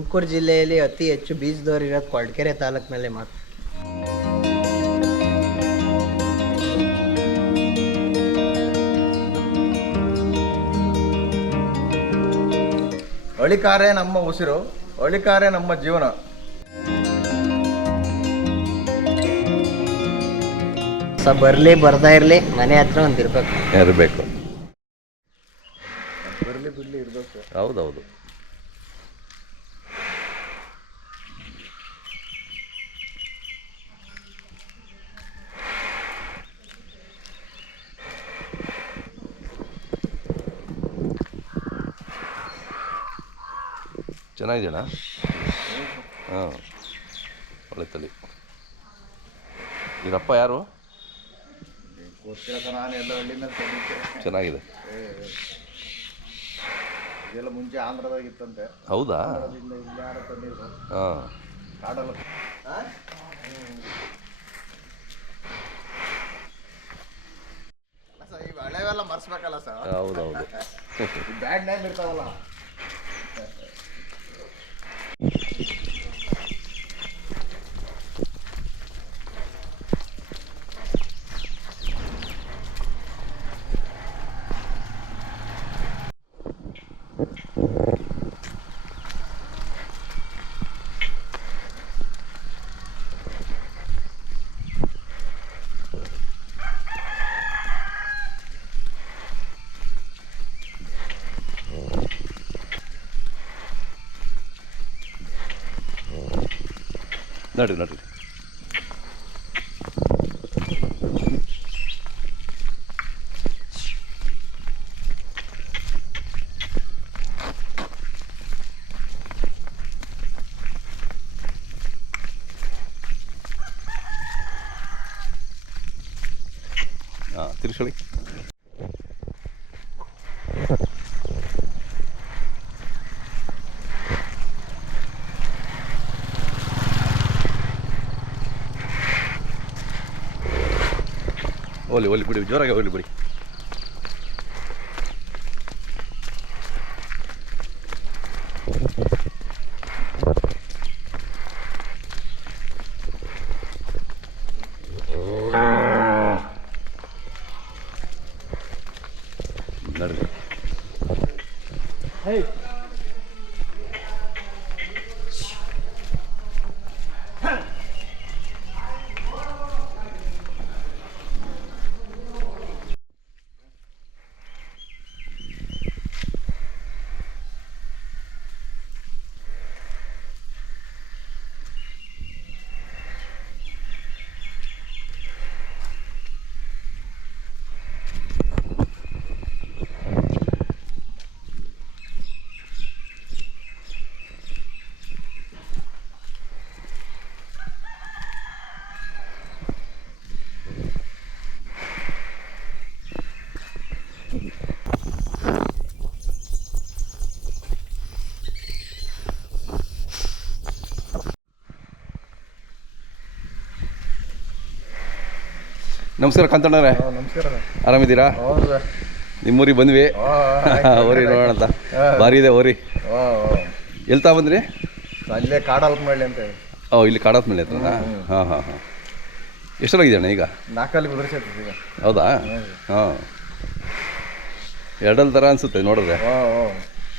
ತುಮಕೂರು ಜಿಲ್ಲೆಯಲ್ಲಿ ಅತಿ ಹೆಚ್ಚು ಬೀಜದವ್ರು ಇರೋದು ಕೊಳಕೆರೆ ತಾಲೂಕಿನಲ್ಲಿ ಮಾತ್ರ. ಅಳಿಕಾರೆ ನಮ್ಮ ಉಸಿರು ಅಳಿಕಾರೆ ನಮ್ಮ ಜೀವನ. ಸೊ ಬರಲಿ ಬರ್ತಾ ಇರಲಿ ಮನೆ ಹತ್ರ ಒಂದು ಇರಬೇಕು. ಇರಬೇಕು. ಬರಲಿ ಬಿಡ್ಲಿ ಇರ್ಬೇಕು. ಹೌದೌದು. ಚೆನ್ನಾಗಿದೆಯಣ್ಣ? ಹಾಂ ಒಳ್ಳೆ ತಳಿ ಇದಪ್ಪ ಯಾರು? ಗೊತ್ತಿಲ್ಲ ನಾನು ಎಲ್ಲ ಹಳ್ಳಿನಲ್ಲಿ ತಂದಿದ್ದೆ ಚೆನ್ನಾಗಿದೆ. ಇದೆಲ್ಲ ಮುಂಚೆ ಆಂಧ್ರದಾಗ ಇತ್ತಂತೆ ಹೌದಾ? ಅಲ್ಲಿಂದ ಇಲ್ಲಿ ಯಾರೋ ತಂದಿದ್ರು ಹಾಂ. ಕಾಡಲ್ಲ. ಹಳೆವೆಲ್ಲ ಮರ್ಸ್ಬೇಕಲ್ಲ ಸರ್. ಹೌದೌದು. ಬ್ಯಾಡ್ ನೇಮ್ ಇರ್ತಾವಲ್ಲ. നടു നടു. ആ തിരിച്ചളി. ಒಲಿ ಒಲಿ ಬಿಡಿ ಜೋರಾಗಿ ಒಲಿ ಬಿಡಿ. ನಮಸ್ಕಾರ ಕಾಂತಣ್ಣವ್ರೆ. ನಮಸ್ಕಾರ. ಆರಾಮಿದ್ದೀರಾ? ನಿಮ್ಮೂರಿಗೆ ಬಂದ್ವಿ. ಓರಿ ನೋಡೋಣ ಅಂತ. ಭಾರಿ ಇದೆ ಓರಿ ಎಲ್ಲಿ ತಾ ಬಂದ್ರಿ? ಅಲ್ಲೇ ಕಾಡಲ್ಪ ಮಾಡಿ ಅಂತ ಹೇಳಿ. ಓ ಇಲ್ಲಿ ಕಾಡತ್ ಮಳೆ ಹತ್ರನಾ ಹಾಂ ಹಾಂ ಹಾಂ. ಎಷ್ಟರಾಗಿದೆಯಣ್ಣ ಈಗ? ನಾಲ್ಕಲ್ಲಿ ಕುದುರಿಸೈತೆ ಈಗ ಹೌದಾ? ಹಾಂ ಎರಡಲ್ಲಿ ಥರ ಅನ್ಸುತ್ತೆ ನೋಡಿದ್ರೆ.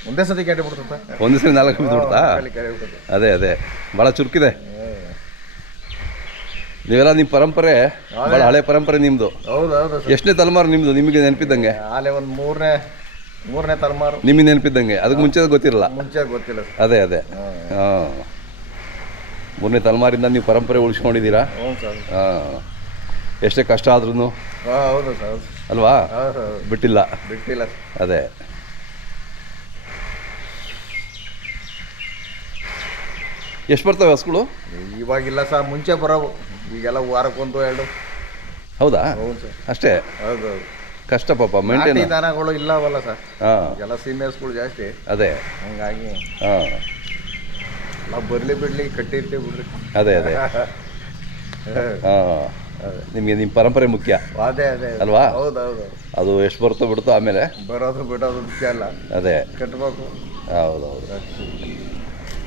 ಒಂದೇ ಸತಿ ಕೆಟ್ಟಿ ಬಿಡ್ತಾ ಒಂದೇ ಸರಿ ನಾಲ್ಕು ಬಿಡ್ತಾ? ಅದೇ ಅದೇ. ಭಾಳ ಚುರುಕಿದೆ. ನೀವೆಲ್ಲ ನಿಮ್ಮ ಪರಂಪರೆ ಭಾಳ ಹಳೆ ಪರಂಪರೆ ನಿಮ್ಮದು ಹೌದು ಹೌದು ಸರ್. ಎಷ್ಟನೇ ತಲೆಮಾರು ನಿಮ್ಮದು ನಿಮಗೆ ನೆನಪಿದ್ದಂಗೆ? ಆಲೆ ಒಂದು ಮೂರನೇ ಮೂರನೇ ತಲೆಮಾರು. ನಿಮಗೆ ನೆನಪಿದ್ದಂಗೆ? ಅದಕ್ಕೆ ಮುಂಚೆ ಗೊತ್ತಿರಲ್ಲ. ಮುಂಚೆ ಗೊತ್ತಿಲ್ಲ ಸರ್. ಅದೇ ಅದೇ. ಹಾಂ. ಮೂರನೇ ತಲೆಮಾರಿಂದ ನೀವು ಪರಂಪರೆ ಉಳಿಸ್ಕೊಂಡಿದ್ದೀರಾ? ಹ್ಞೂ ಸರ್. ಹಾಂ. ಎಷ್ಟೇ ಕಷ್ಟ ಆದ್ರೂ ಹಾಂ ಹೌದು ಸರ್ ಹೌದು ಅಲ್ವಾ? ಹೌದು ಹೌದು ಬಿಟ್ಟಿಲ್ಲ. ಬಿಟ್ಟಿಲ್ಲ ಅದೇ. ಎಷ್ಟು ಬರ್ತವೆ ಹಸುಗಳು ಇವಾಗಿಲ್ಲ ಸರ್ ಮುಂಚೆ ಬರೋವು. ಈಗೆಲ್ಲ ವಾರಕ್ಕೊಂದು ಎರಡು. ಹೌದಾ? ಹೌದು ಸರ್. ಅಷ್ಟೇ? ಹೌದು ಹೌದು. ಕಷ್ಟ ಪಾಪ ಮೇಂಟೈನ್ ನಾಟಿ ದನಗಳು ಇಲ್ಲವಲ್ಲ ಸರ್. ಹಾಂ. ಎಲ್ಲ ಸೀಮೆಸ್ಗಳು ಜಾಸ್ತಿ. ಅದೇ. ಹಂಗಾಗಿ ಹಾಂ. ನಾವು ಬರಲಿ ಬಿಡ್ಲಿ ಕಟ್ಟಿರ್ತೀವಿ ಬಿಡ್ರಿ. ಅದೇ ಅದೇ. ಹಾಂ. ನಿಮಗೆ ನಿಮ್ಮ ಪರಂಪರೆ ಮುಖ್ಯ. ಅದೇ ಅದೇ. ಅಲ್ವಾ? ಹೌದು ಹೌದು ಅದು ಎಷ್ಟು ಬರುತ್ತೋ ಬಿಡುತ್ತೋ ಆಮೇಲೆ. ಬರೋದು ಬಿಡೋದು ಮುಖ್ಯ ಅಲ್ಲ. ಅದೇ. ಕಟ್ಟಬೇಕು ಹೌದೌದು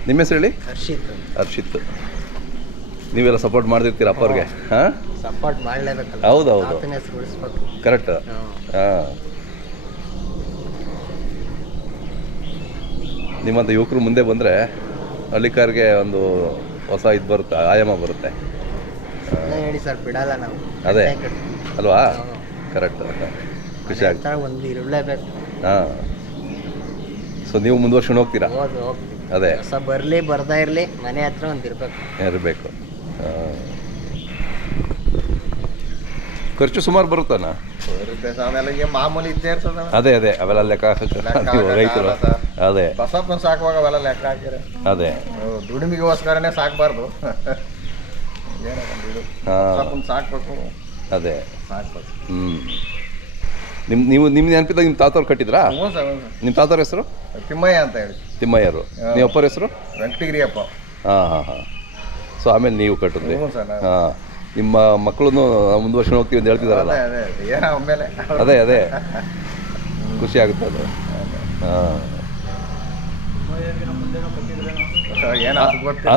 ನಿಮ್ಮ ಹೆಸರು ಹೇಳಿ? ಹರ್ಷಿತ್ ಹರ್ಷಿತ್. ನೀವೆಲ್ಲ ಸಪೋರ್ಟ್ ಮಾಡ್ತಿರ್ತೀರ ಅಪ್ಪವ್ರಿಗೆ? ಹಾಂ. ಸಪೋರ್ಟ್ ಮಾಡಲೇಬೇಕಲ್ಲ. ಹೌದು, ಹೌದು. ಕರೆಕ್ಟ್. ಹಾಂ. ನಿಮ್ಮಂಥ ಯುವಕರು ಮುಂದೆ ಬಂದರೆ ಹಳ್ಳಿಕಾರ್ಗೆ ಒಂದು ಹೊಸ ಇದು ಬರುತ್ತೆ ಆಯಾಮ ಬರುತ್ತೆ. ಹೇಳಿ ಸರ್ ಬಿಡಲ್ಲ ನಾವು. ಅದೇ. ಅಲ್ವಾ. ಕರೆಕ್ಟ್ ಖುಷಿ ಆಗ್ತಾ ಆಗ್ತದೆ ಒಂದು ಇರಲೇಬೇಕು. ಹಾಂ. ಸೊ ನೀವು ಮುಂದುವರ್ಸ್ಕೊಂಡು ಹೋಗ್ತೀರಾ? ಅದೇ. ಹೊಸ ಬರ್ಲಿ ಬರ್ತಾ ಇರ್ಲಿ ಮನೆ ಹತ್ರ ಒಂದು ಇರಬೇಕು. ಇರಬೇಕು. ಖರ್ಚು ಸುಮಾರು ಬರುತ್ತಾನ ಬರುತ್ತೆ ಸರ್ ಆಮೇಲೆ ಈಗ ಮಾಮೂಲಿ ಇದ್ದೇ ಇರ್ತದ ಅದೇ ಅದೇ ಅವೆಲ್ಲ ಲೆಕ್ಕ ಹಾಕಕ್ಕೆ ನೀವು ರೈತರು. ಅದೇ. ಬಸಪ್ಪನ ಸಾಕುವಾಗ ಅವೆಲ್ಲ ಲೆಕ್ಕ ಹಾಕಿರ ಅದೇ. ದುಡಿಮೆಗೋಸ್ಕರನೇ ಸಾಕಬಾರ್ದು. ಏನೋ ಒಂದು ಇದು. ಹಾ. ಬಸಪ್ಪನ ಸಾಕ್ಬೇಕು. ಅದೇ. ಸಾಕ್ಬೇಕು. ಹ್ಞೂ ನಿಮ್ಮ ನೀವು ನಿಮ್ಮ ನೆನಪಿದ್ದಾಗ ನಿಮ್ಮ ತಾತವ್ರು ಕಟ್ಟಿದ್ರಾ? ಹ್ಞೂ ಸರ್ ಹ್ಞೂ ನಿಮ್ಮ ತಾತವ್ರ ಹೆಸರು? ತಿಮ್ಮಯ್ಯ ಅಂತ ಹೇಳಿ. ತಿಮ್ಮಯ್ಯರು. ನೀವಪ್ಪರ ನಿಮ್ಮ ಅಪ್ಪರ ಹೆಸರು? ವೆಂಕಟಗಿರಿಯಪ್ಪ ಹಾಂ ಹಾಂ ಹಾಂ. ಸೊ ಆಮೇಲೆ ನೀವು ಕಟ್ಟಿದ್ರಿ ಹಾಂ. ನಿಮ್ಮ ಮಕ್ಕಳನ್ನು ಮುಂದುವರ್ಸ್ಕೊಂಡು ಹೋಗ್ತೀವಿ ಅಂತ ಹೇಳ್ತಿದಾರಲ್ಲ? ಅದೇ ಅದೇ ಏನೋ ಒಮ್ಮೆಲೆ. ಅದೇ ಅದೇ. ಖುಷಿ ಆಗುತ್ತೆ ಅದು. ಹಾಂ.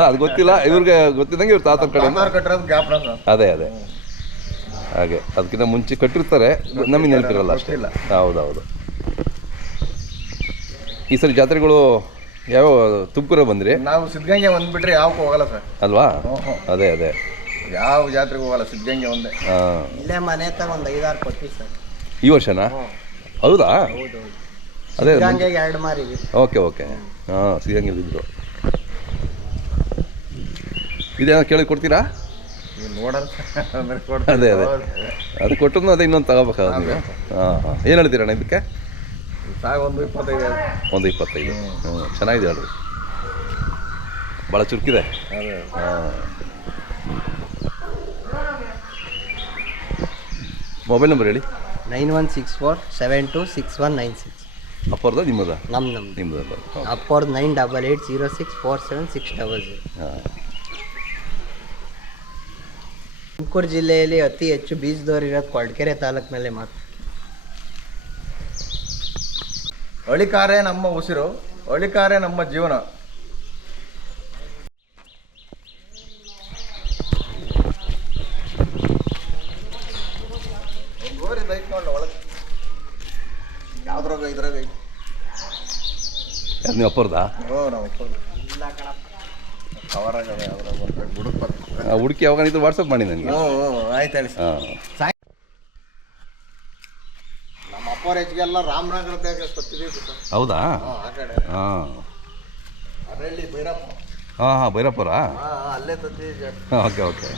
ಅದು ಗೊತ್ತಿಲ್ಲ. ಇವ್ರಿಗೆ ಗೊತ್ತಿದ್ದಂಗೆ ಇವ್ರ ತಾತನ ಕಡೆ ಅದೇ ಅದೇ. ಹಾಗೆ. ಅದಕ್ಕಿಂತ ಮುಂಚೆ ಕಟ್ಟಿರ್ತಾರೆ. ನಮಗೆ ನೆನಪಿರಲ್ಲ ಅಷ್ಟೇ. ಹೌದೌದು. ಈ ಸರಿ ಜಾತ್ರೆಗಳು ಯಾವ ತುಮಕೂರ ಬಂದ್ರಿ? ನಾವು ಸಿದ್ಧಗಂಗೆ ಒಂದು ಬಿಟ್ರೆ ಯಾವಕ್ಕೂ ಹೋಗಲ್ಲ ಸರ್. ಅಲ್ವಾ? ಅದೇ ಅದೇ. ಯಾವ ಜಾತ್ರೆಗೆ ಹೋಗಲ್ಲ ಸಿದ್ಧಗಂಗೆ ಒಂದೇ. ಹಾಂ. ಇಲ್ಲೇ ಮನೆ ಹತ್ರ ಒಂದು ಐದಾರು ಕೊಟ್ಟಿ ಸರ್. ಈ ವರ್ಷನಾ? ಹೌದಾ? ಹೌದು ಅದೇ ಸಿದ್ಧಗಂಗೆಗೆ ಎರಡು ಮಾರಿ ಓಕೆ ಓಕೆ. ಹಾಂ ಸಿದ್ಧಗಂಗೆ ಇದ್ರು ಇದೇನೋ ಕೇಳಿ ಕೊಡ್ತೀರಾ. ಅದೇ ಅದೇ. ಅದು ಕೊಟ್ಟರು ಅದೇ ಇನ್ನೊಂದು ತಗೋಬೇಕಾದ್ರೆ ನೀವು ಹಾಂ ಹಾಂ. ಏನು ಹೇಳ್ತೀರಣ್ಣ ಇದಕ್ಕೆ? ಒಂದು ಇಪ್ಪತ್ತೈದು. ಒಂದು ಇಪ್ಪತ್ತೈದು. ಹ್ಞೂ ಚೆನ್ನಾಗಿದೆ ಹೇಳ್ರಿ ಭಾಳ ಚುರುಕಿದೆ. ಹಾಂ. ಮೊಬೈಲ್ ನಂಬರ್ ಹೇಳಿ. Nine one six four seven two six one nine six. ಅಪ್ಪರ್ದ ನಿಮ್ಮದ? ನಮ್ಮ ನಮ್ದು. ನಿಮ್ಮದಲ್ಲ. ಹಾಂ ಅಪ್ಪವ್ರದ್ದು nine double eight zero six four seven six double zero. ಹಾಂ. ತುಮಕೂರು ಜಿಲ್ಲೆಯಲ್ಲಿ ಅತಿ ಹೆಚ್ಚು ಬೀಜದವ್ರು ಇರೋದು ಕೊಳಕೆರೆ ತಾಲೂಕಿನಲ್ಲೇ ಮಾತ್ರ. ಅಳಿಕಾರೇ ನಮ್ಮ ಉಸಿರು ಅಳಿಕಾರೆ ನಮ್ಮ ಜೀವನ. ಯಾವ್ದ್ರಾಗ ಇದ್ರಾಗ ಐತಿ ಯಾರು ನೀವು ಅಪ್ಪರ್ದಾ? ಓ ನಾವು ಕವರಾಗ ಯಾವ್ದ್ರಾಗ ಒಂದು ಬುಡಕ್ ಬರ್ತದೆ ಹುಡುಕಿ ಯಾವಾಗ ಇದ್ರೆ ವಾಟ್ಸಪ್ ಮಾಡಿ ನನಗೆ. ಹ್ಞೂ ಆಯ್ತು ಹೇಳಿ ಹಾಂ. ನಮ್ಮ ಅಪ್ಪವ್ರ ರಾಮನಗರ ರಾಮನಗರದಾಗ ಸತ್ತಿದ್ದೀವಿ ಸರ್ ಹೌದಾ? ಹಾಂ ಆ ಕಡೆ. ಹಾಂ. ಅದರಲ್ಲಿ ಭೈರಪ್ಪ. ಹಾಂ ಹಾಂ ಭೈರಪ್ಪರಾ? ಹಾಂ ಅಲ್ಲೇ ತತ್ತಿ ಓಕೆ ಓಕೆ.